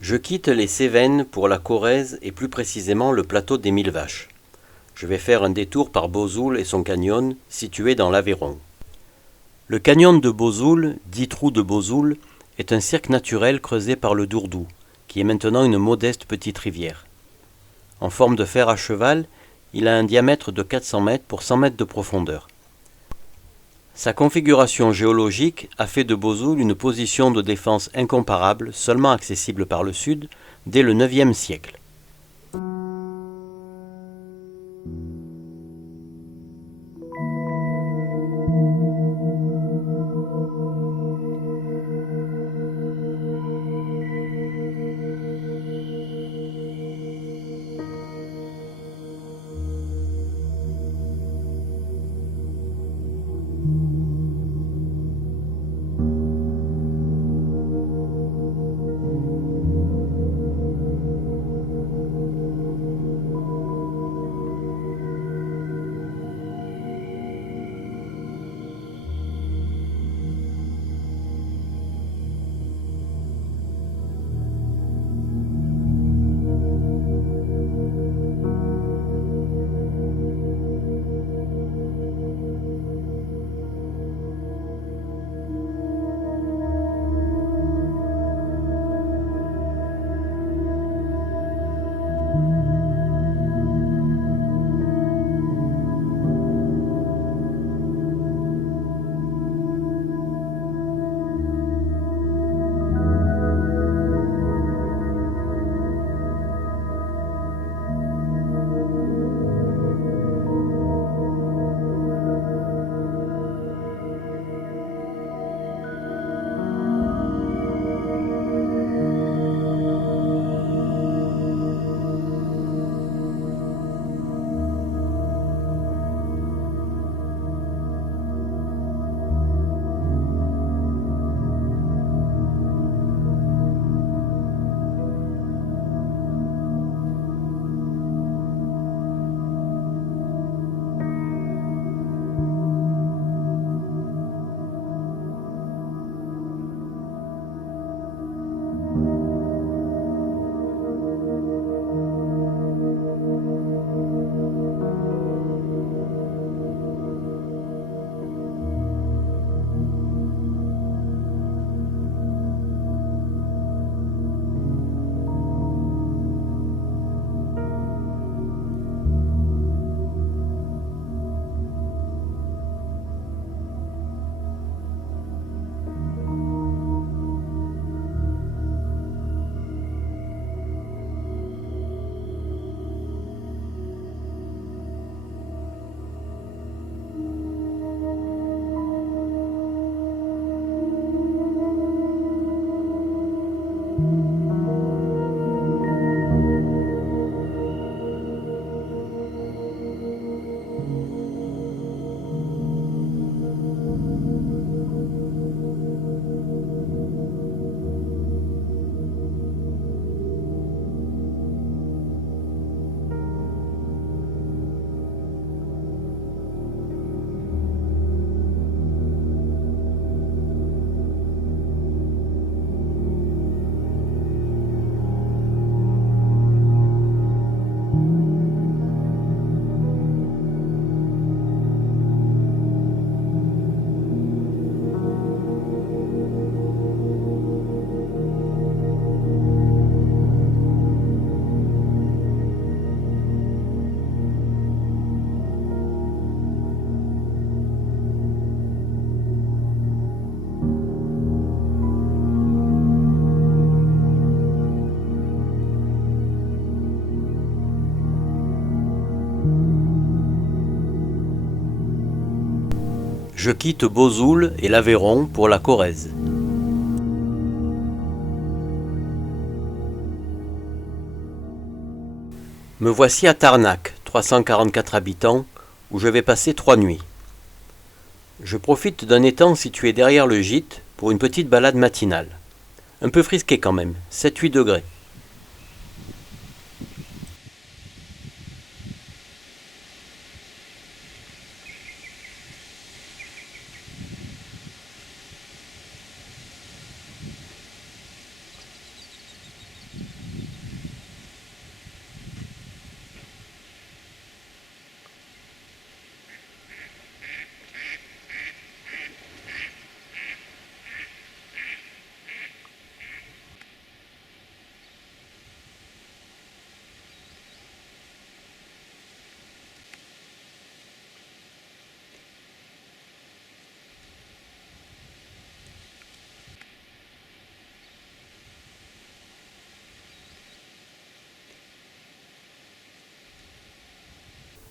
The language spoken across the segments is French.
Je quitte les Cévennes pour la Corrèze et plus précisément le plateau des Mille Vaches. Je vais faire un détour par Bozoul et son canyon, situé dans l'Aveyron. Le canyon de Bozoul, dit trou de Bozoul, est un cirque naturel creusé par le Dourdou, qui est maintenant une modeste petite rivière. En forme de fer à cheval, il a un diamètre de 400 mètres pour 100 mètres de profondeur. Sa configuration géologique a fait de Bozoul une position de défense incomparable, seulement accessible par le sud, dès le IXe siècle. Je quitte Bozoul et l'Aveyron pour la Corrèze. Me voici à Tarnac, 344 habitants, où je vais passer 3 nuits. Je profite d'un étang situé derrière le gîte pour une petite balade matinale. Un peu frisqué quand même, 7-8 degrés.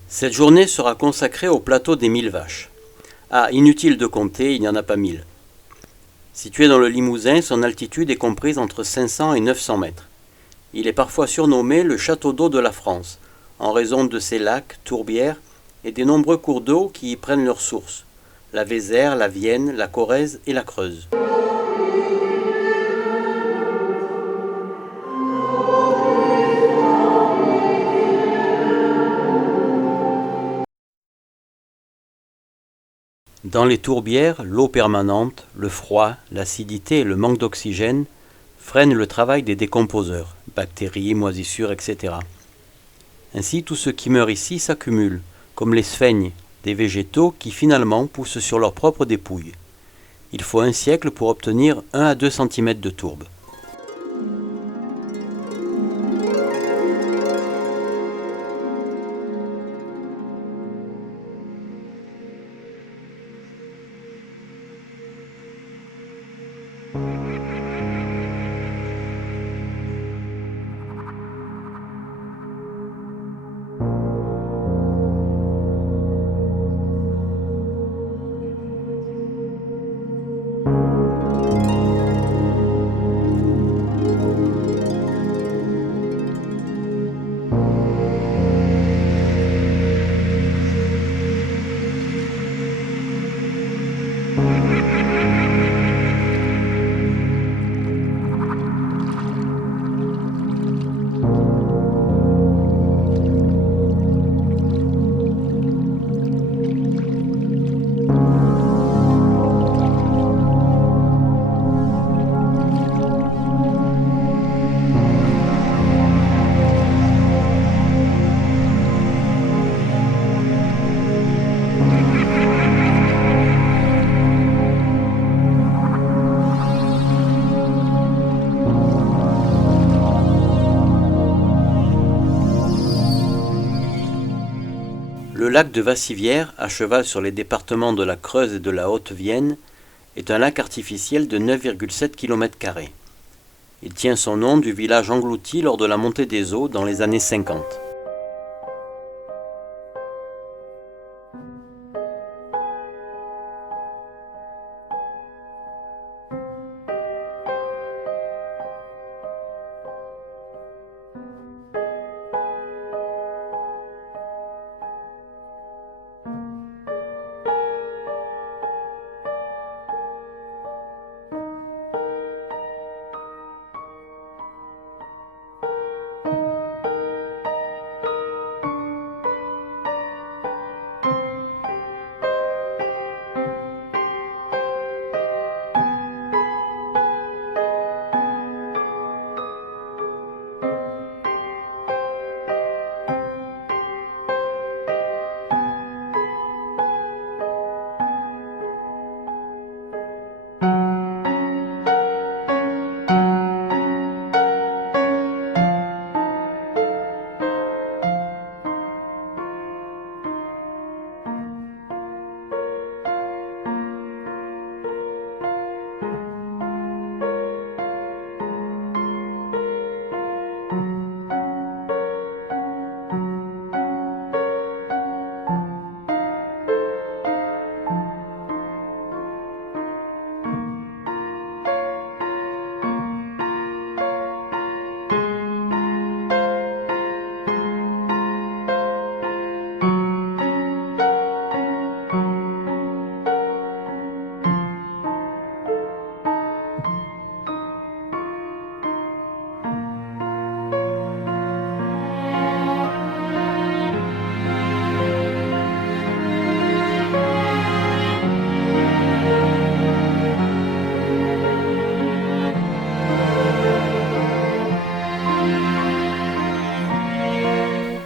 Cette journée sera consacrée au plateau des 1000 vaches. Ah, inutile de compter, il n'y en a pas 1000. Situé dans le Limousin, son altitude est comprise entre 500 et 900 mètres. Il est parfois surnommé le château d'eau de la France, en raison de ses lacs, tourbières et des nombreux cours d'eau qui y prennent leur source, la Vézère, la Vienne, la Corrèze et la Creuse. Dans les tourbières, l'eau permanente, le froid, l'acidité et le manque d'oxygène freinent le travail des décomposeurs, bactéries, moisissures, etc. Ainsi, tout ce qui meurt ici s'accumule, comme les sphègnes, des végétaux qui finalement poussent sur leurs propres dépouilles. Il faut un siècle pour obtenir 1 à 2 cm de tourbe. Le lac de Vassivière, à cheval sur les départements de la Creuse et de la Haute-Vienne, est un lac artificiel de 9,7 km². Il tient son nom du village englouti lors de la montée des eaux dans les années 50.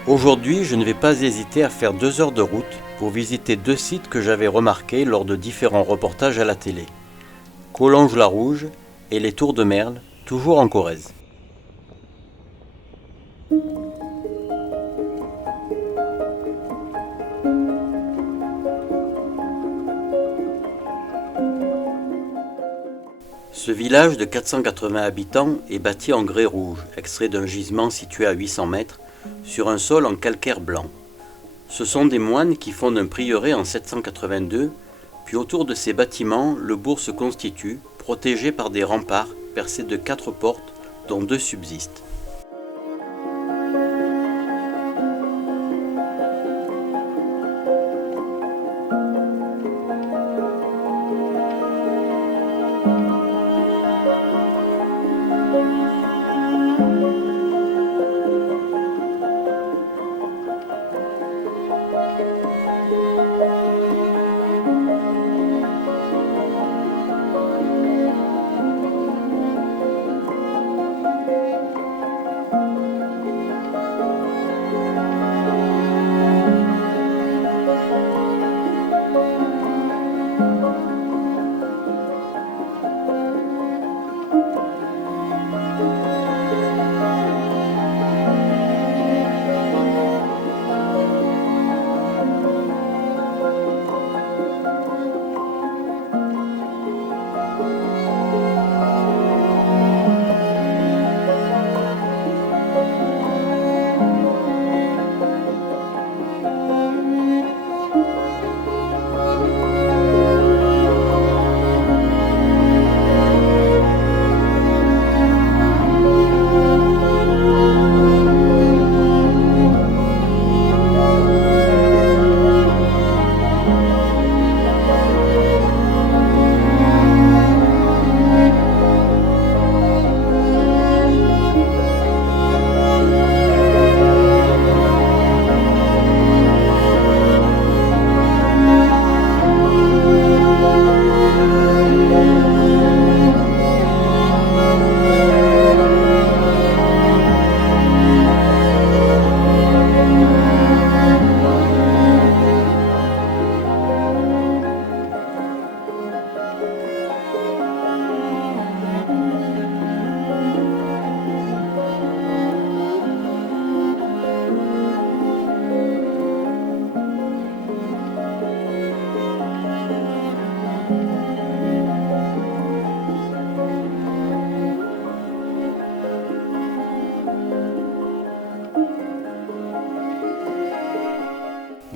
Aujourd'hui, je ne vais pas hésiter à faire 2 heures de route pour visiter 2 sites que j'avais remarqués lors de différents reportages à la télé. Collonges-la-Rouge et les Tours de Merle, toujours en Corrèze. Ce village de 480 habitants est bâti en grès rouge, extrait d'un gisement situé à 800 mètres, sur un sol en calcaire blanc. Ce sont des moines qui fondent un prieuré en 782, puis autour de ces bâtiments, le bourg se constitue, protégé par des remparts percés de 4 portes, dont 2 subsistent.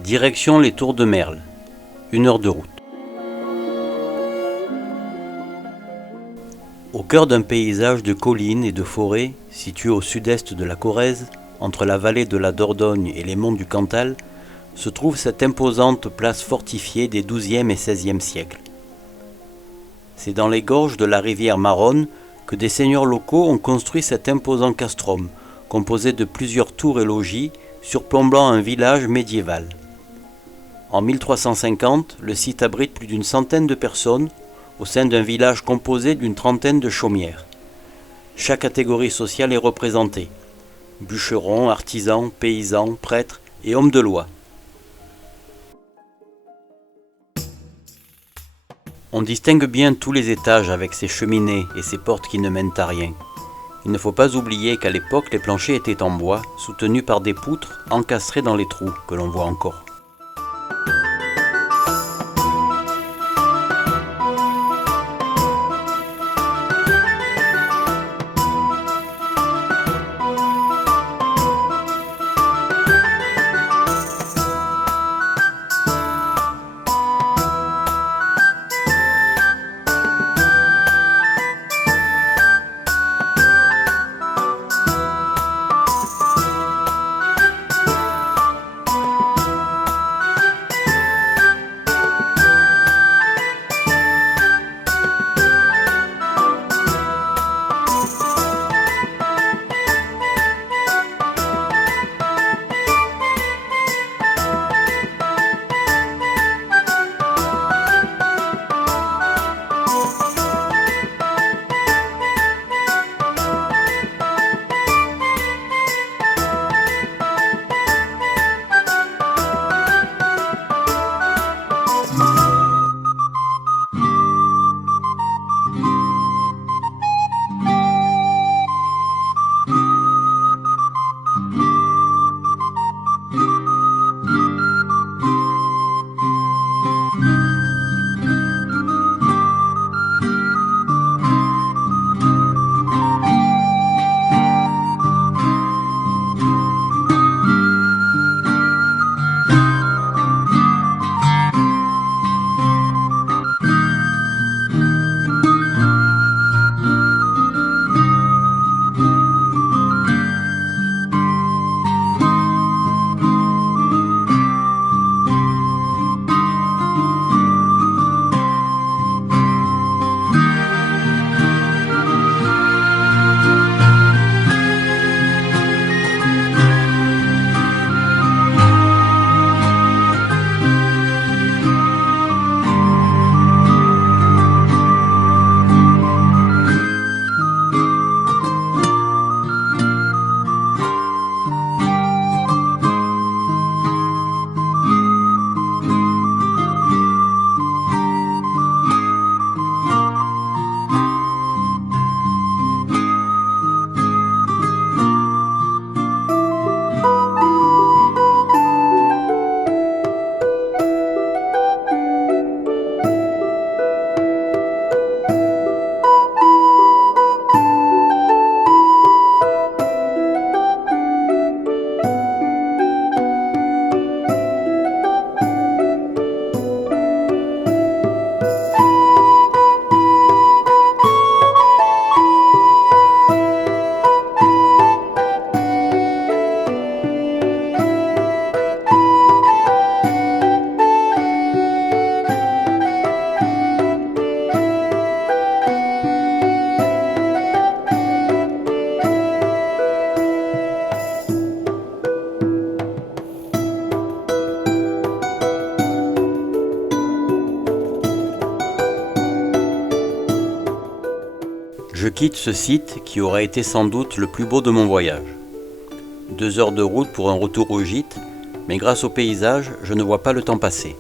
Direction les Tours de Merle, 1 heure de route. Au cœur d'un paysage de collines et de forêts, situé au sud-est de la Corrèze, entre la vallée de la Dordogne et les monts du Cantal, se trouve cette imposante place fortifiée des XIIe et XVIe siècles. C'est dans les gorges de la rivière Maronne que des seigneurs locaux ont construit cet imposant castrum, composé de plusieurs tours et logis, surplombant un village médiéval. En 1350, le site abrite plus d'une centaine de personnes au sein d'un village composé d'une trentaine de chaumières. Chaque catégorie sociale est représentée: bûcherons, artisans, paysans, prêtres et hommes de loi. On distingue bien tous les étages avec ses cheminées et ses portes qui ne mènent à rien. Il ne faut pas oublier qu'à l'époque, les planchers étaient en bois, soutenus par des poutres encastrées dans les trous que l'on voit encore. quitte ce site qui aura été sans doute le plus beau de mon voyage. 2 heures de route pour un retour au gîte, mais grâce au paysage, je ne vois pas le temps passer.